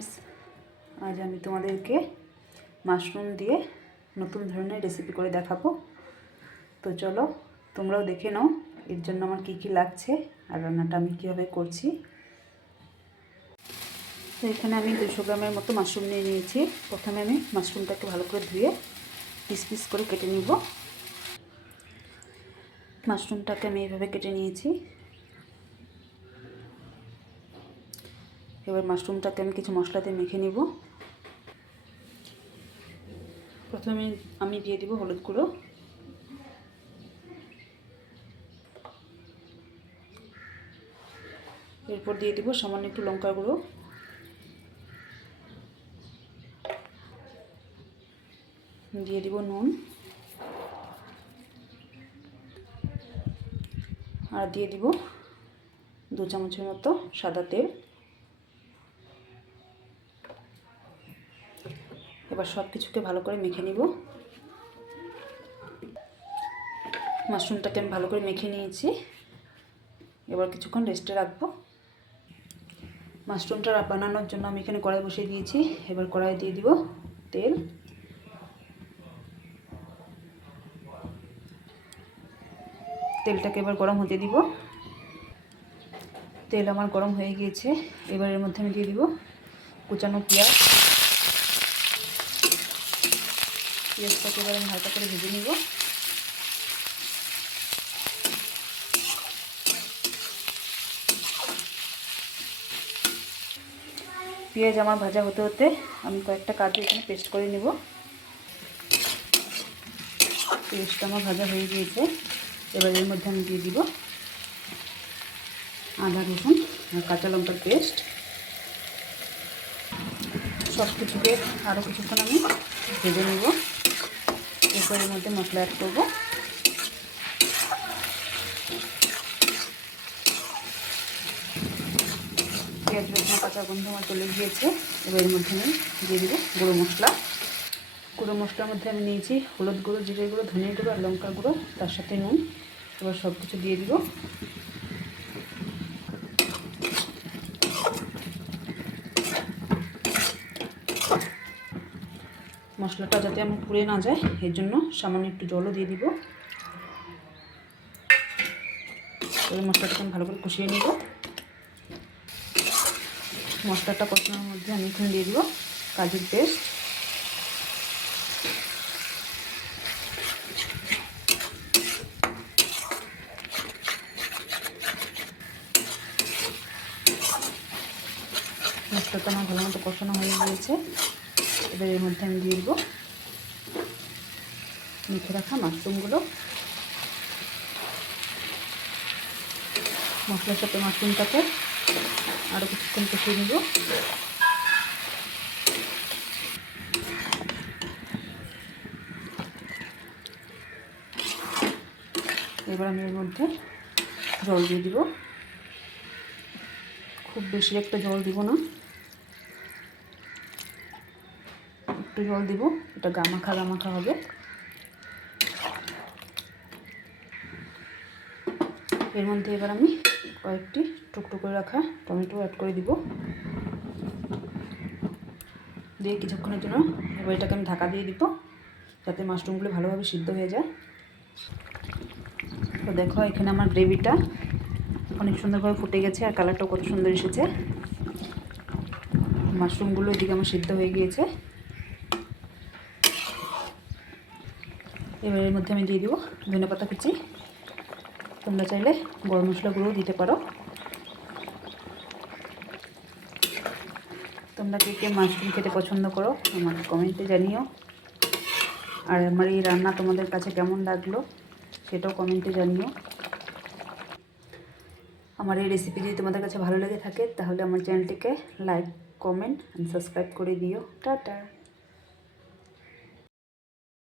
Friends, আজ আমি তোমাদেরকে মাশরুম দিয়ে নতুন ধরনের রেসিপি করে দেখাবো। তো চলো তোমরাও দেখে নাও এর জন্য আমার কি কি লাগছে আর রান্নাটা আমি কীভাবে করছি। তো এখানে আমি 200 গ্রামের মতো মাশরুম নিয়ে নিয়েছি। প্রথমে আমি মাশরুমটাকে ভালো করে ধুয়ে পিস পিস করে কেটে নিব। মাশরুমটাকে আমি এইভাবে কেটে নিয়েছি। এবার মাশরুমটাকে আমি কিছু মশলা দিয়ে মেখে নিব। প্রথমে আমি দিয়ে দিব হলুদ গুঁড়ো, এরপর দিয়ে দিব সামান্য একটু লঙ্কা গুঁড়ো, দিয়ে দিব নুন, আর দিয়ে দিব 2 চামচের মতো সাদা তেল। এবার সব কিছুকে ভালো করে মেখে নিব। মাশরুমটাকে আমি ভালো করে মেখে নিয়েছি। এবার কিছুক্ষণ রেস্টে রাখবো। মাশরুমটা বানানোর জন্য আমি এখানে কড়াই বসিয়ে দিয়েছি। এবার কড়াই দিয়ে দিব তেল। তেলটাকে এবার গরম হতে দিব। তেল আমার গরম হয়ে গিয়েছে। এবার এর মধ্যে আমি দিয়ে দিব কুচানো পেঁয়াজ। পেঁয়াজটাকে এবার আমি হালকা করে ভেজে নিব। পেঁয়াজ আমার ভাজা হতে হতে আমি কয়েকটা কাজু এখানে পেস্ট করে নেব। পেস্টটা আমার ভাজা হয়ে গিয়েছে। এবার এর মধ্যে আমি দিয়ে দিব আদা রসুন আর কাঁচা লঙ্কার পেস্ট। সব কিছুকে আরও কিছুক্ষণ আমি ভেজে নেব। এরপর এর মধ্যে মশলা অ্যাড করব। পেঁয়াজ রসুন কাঁচা গন্ধ আমার চলে গিয়েছে। এবার এর মধ্যে আমি দিয়ে দিব গুঁড়ো মশলা। গুঁড়ো মশলার মধ্যে আমি নিয়েছি হলুদ গুঁড়ো, জিরে গুঁড়ো, ধনিয়া গুঁড়ো আর লঙ্কা গুঁড়ো, তার সাথে নুন। এবার সব কিছু দিয়ে দিব। মশলাটা যাতে আমার পুড়ে না যায় এর জন্য সামান্য একটু জলও দিয়ে দিব। এবার মশলাটাকে আমি ভালো করে কষিয়ে নিব। মশলাটা কষানোর মধ্যে আমি এখানে দিয়ে দিব কাজুর পেস্ট, মশলাটা আমার ভালো মতো কষানো হয়ে গিয়েছে। এবার এর মধ্যে আমি দিয়ে দিব মেখে রাখা মাশরুমগুলো। মশলার সাথে মাশরুমটাকে আরও কিছুক্ষণ কষিয়ে নেব। এবার আমি এর মধ্যে জল দিয়ে দিব। খুব বেশি একটা জল দিব না, একটু জল দিব। এটা গামাখা গামাখা হবে। এর মধ্যে এবার আমি কয়েকটি টুকরো করে রাখা টমেটো অ্যাড করে দিব। দিয়ে কিছুক্ষণের জন্য এবার এটাকে আমি ঢাকা দিয়ে দিব যাতে মাশরুমগুলো ভালোভাবে সিদ্ধ হয়ে যায়। তো দেখো এখানে আমার গ্রেভিটা অনেক সুন্দরভাবে ফুটে গেছে আর কালারটাও কত সুন্দর এসেছে। মাশরুমগুলো এদিকে আমার সিদ্ধ হয়ে গিয়েছে। এবার এর মধ্যে আমি দিয়ে দিব ধনেপাতা কুচি। তোমরা চাইলে গরম মশলা গুঁড়োও দিতে পারো। তোমরা কে কে মাশরুম খেতে পছন্দ করো আমার কমেন্টে জানিও। আর আমার এই রান্না তোমাদের কাছে কেমন লাগলো সেটাও কমেন্টে জানিও। আমার এই রেসিপি যদি তোমাদের কাছে ভালো লেগে থাকে তাহলে আমার চ্যানেলটিকে লাইক, কমেন্ট অ্যান্ড সাবস্ক্রাইব করে দিও। টাটা।